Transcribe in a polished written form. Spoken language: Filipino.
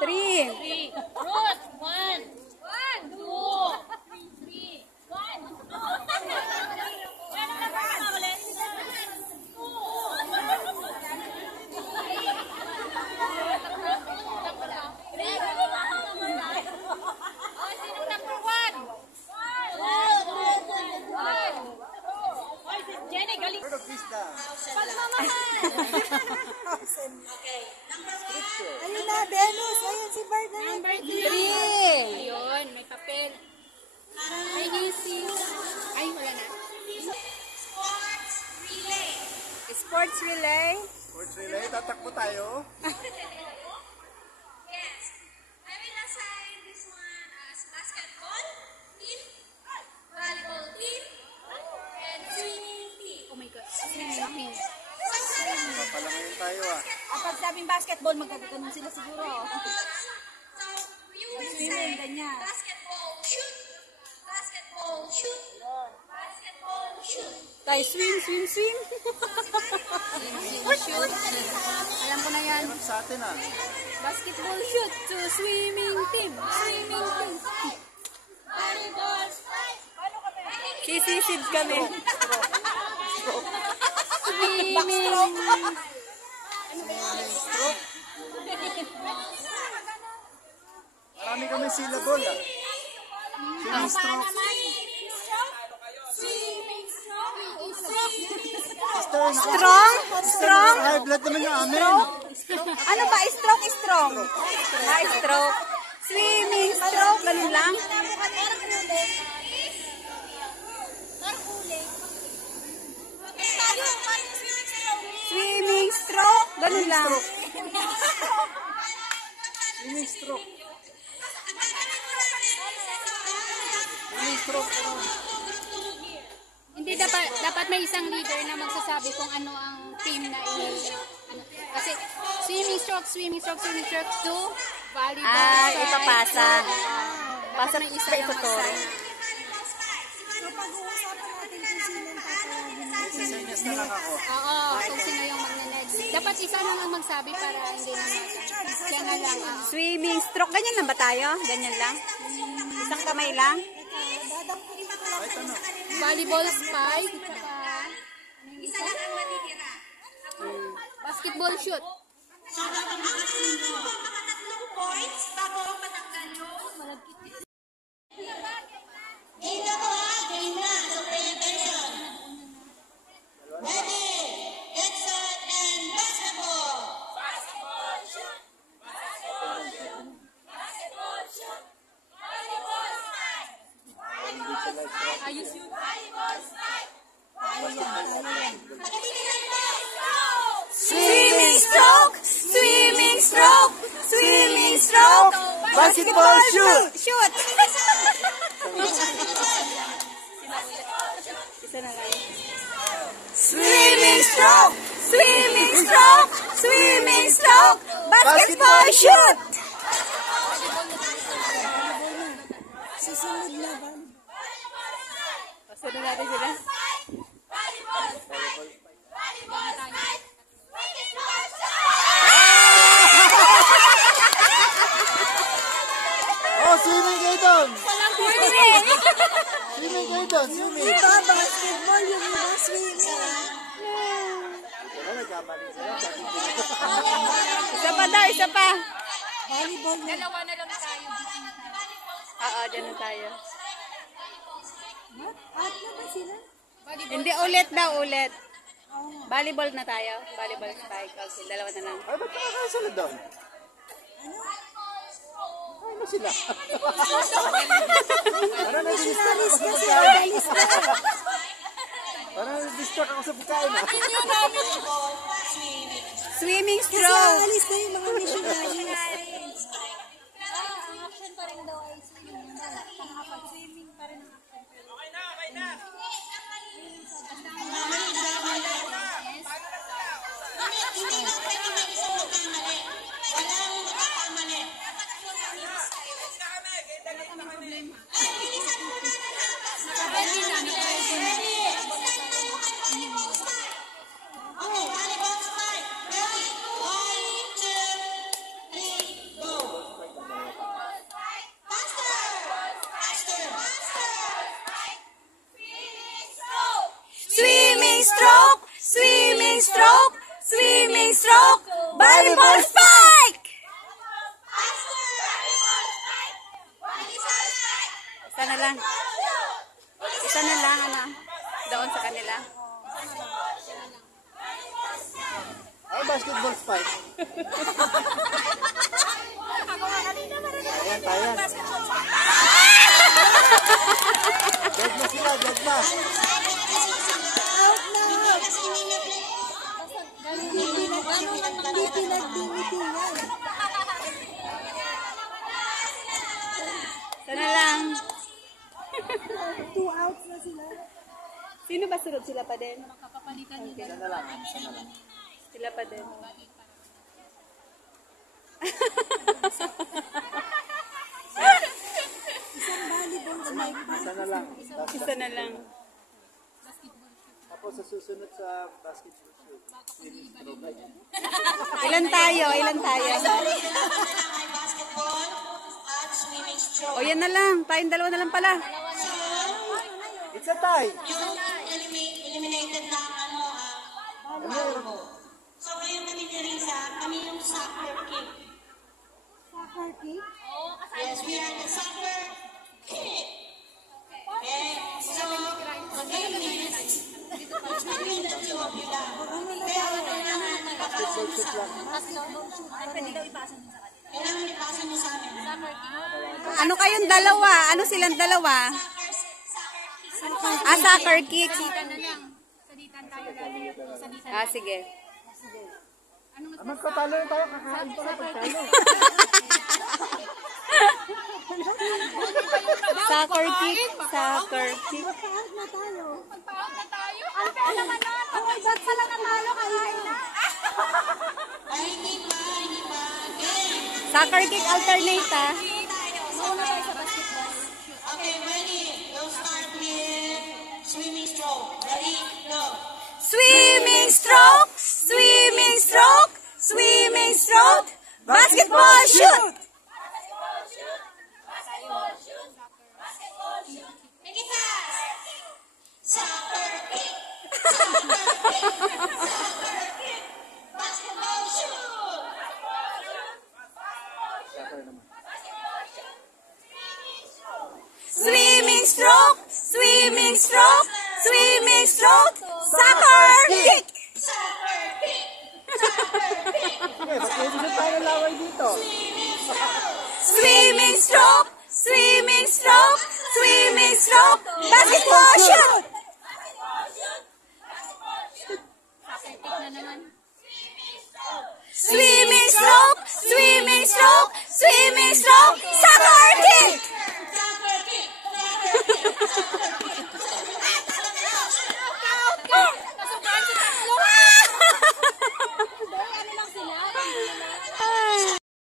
3. Ruth, 1, 2, 3, 1. Jenny, galing. Okay. Ayun na, Dennis. Ayun si Bart na. Number 3. 3. Ayun, may papel. Ayun si... Ay, wala na. Sports relay. Sports relay, tatakbo tayo. Yes. I will assign this one as basketball team, volleyball team, and swimming team. Oh my God. Swimming. Pala ngayon tayo ah. Kapag sabing basketball, magkakaroon sila siguro. So, you will say basketball shoot, basketball shoot, basketball shoot. Tayo swim. Alam ko na yan. Meron sa atin ah. Basketball shoot to swimming team. Volleyball strike. Sisisid kami. Swimming. Stroke. Marami kami syllable ah. Swimming stroke. Sister, Strong? high blood naman yung amin. Ano ba? Strong? Stroke. Swimming stroke. Ganun lang. Swimming stroke. Ganun lang. Swimming stroke. Swimming stroke. Hindi dapat may isang leader na magsasabi kung ano ang team na kasi swimming stroke to volleyball. Ipapasa. Pasa ng isa lang Ituturo. magsabi. So, pag-uusapan natin kung sino ang tatawagin. Senyas na lang ako. Oo, kung sino yung magna-next. Dapat isa lang ang magsabi para hindi na siya na lang. Swimming stroke. Ganyan lang ba tayo? Ganyan lang? Isang kamay lang? Volleyball spike. Isa lang ang matitira. Basketball shoot. Tatlong points bago matanggal yung malagkit. Game na to ha, game na. So pay attention. Ready, get set, and basketball. Basketball shoot. Basketball shoot. Basketball shoot. Volleyball strike. Ayos yun. Volleyball strike. Pagkatigilan mo. Swimming stroke! Basketball shoot! Isa na lang. Swimming stroke! Basketball shoot! Susunod na ba? Pasunod natin sila. Oh, swimming kayo doon. Swimming. Iba, basketball. Yung iba, swimming. Isa pa daw, isa pa. Volleyball. Dalawa na lang tayo. Oo, dyan na tayo. At na ba sila? Hindi, ulit. Volleyball na tayo. Volleyball spike. Okay, dalawa na lang. Ay, ba't nakakasunod doon? Ano sila? Parang na-distract ako sa pagkain. Parang na-distract ako sa pagkain. Swimming Kasi stroke. alis na yung mga missionaries. Ang action pa rin daw ay swimming. Swimming pa rin ang action. Okay na. Hindi na pwede may isang magkamali. Walang magkakamali. Ay, bilisan mo na nalabas na. Ready. Okay, volleyball strike. Ready? 1, 2, 3, go. Volleyball spike! Isa na lang. Isa na lang, ano? Doon sa kanila. Ay, basketball spike. Ayan, ayan. Dead na sila, dead na. Hindi pinagdinitingan. Isa na lang. 2 outs na sila. Sino ba sunod? Sila pa din? Kapapalitan nyo Isa na lang. Sila pa din. Isang volleyball spike pa. Isa na lang. Isa na lang. Tapos sa susunod sa basketball shoot. Ilan tayo? Ilan tayo? O yan na lang. Tayong dalawa na lang pala. It's a tie. Eliminated na volleyball. So ngayon kami ni Risa, kami yung soccer kick. Soccer kick. Yes, we are the soccer kick. Okay, so mag-eliminate. Between the two of you lang. Pero kailangan magpapasa nyo sa amin. Kailangan ipasa nyo sa amin. Ano kayong dalawa? Ano silang dalawa? Soccer kick. Salitan na lang. Salitan tayo lagi. Salitan. Sige. Magkatalo na tayo, kakain pa kapag talo. Soccer kick. Soccer kick. Magka-out na tayo. Magpaot na tayo. Ang pera naman na. Oh, ba't pala natalo kayo na? Ay, hindi pa. Game. Soccer kick alternate, ah. Mauna tayo sa basketball. Okay, ready. We'll start with swimming stroke. Ready, go. Swimming stroke. Swimming stroke. Swimming stroke. Basketball shoot. Make it fast. Soccer kick. Soccer kick. Basketball shoot. Swimming stroke. Swimming stroke. Swimming stroke. Soccer kick. Soccer kick. Soccer kick. Okay, ba't pwede siya tayo laway dito? Swimming stroke. Swimming stroke. Swimming stroke. Basketball shoot. Soccer kick na naman. Swimming stroke. Swimming stroke. Swimming stroke.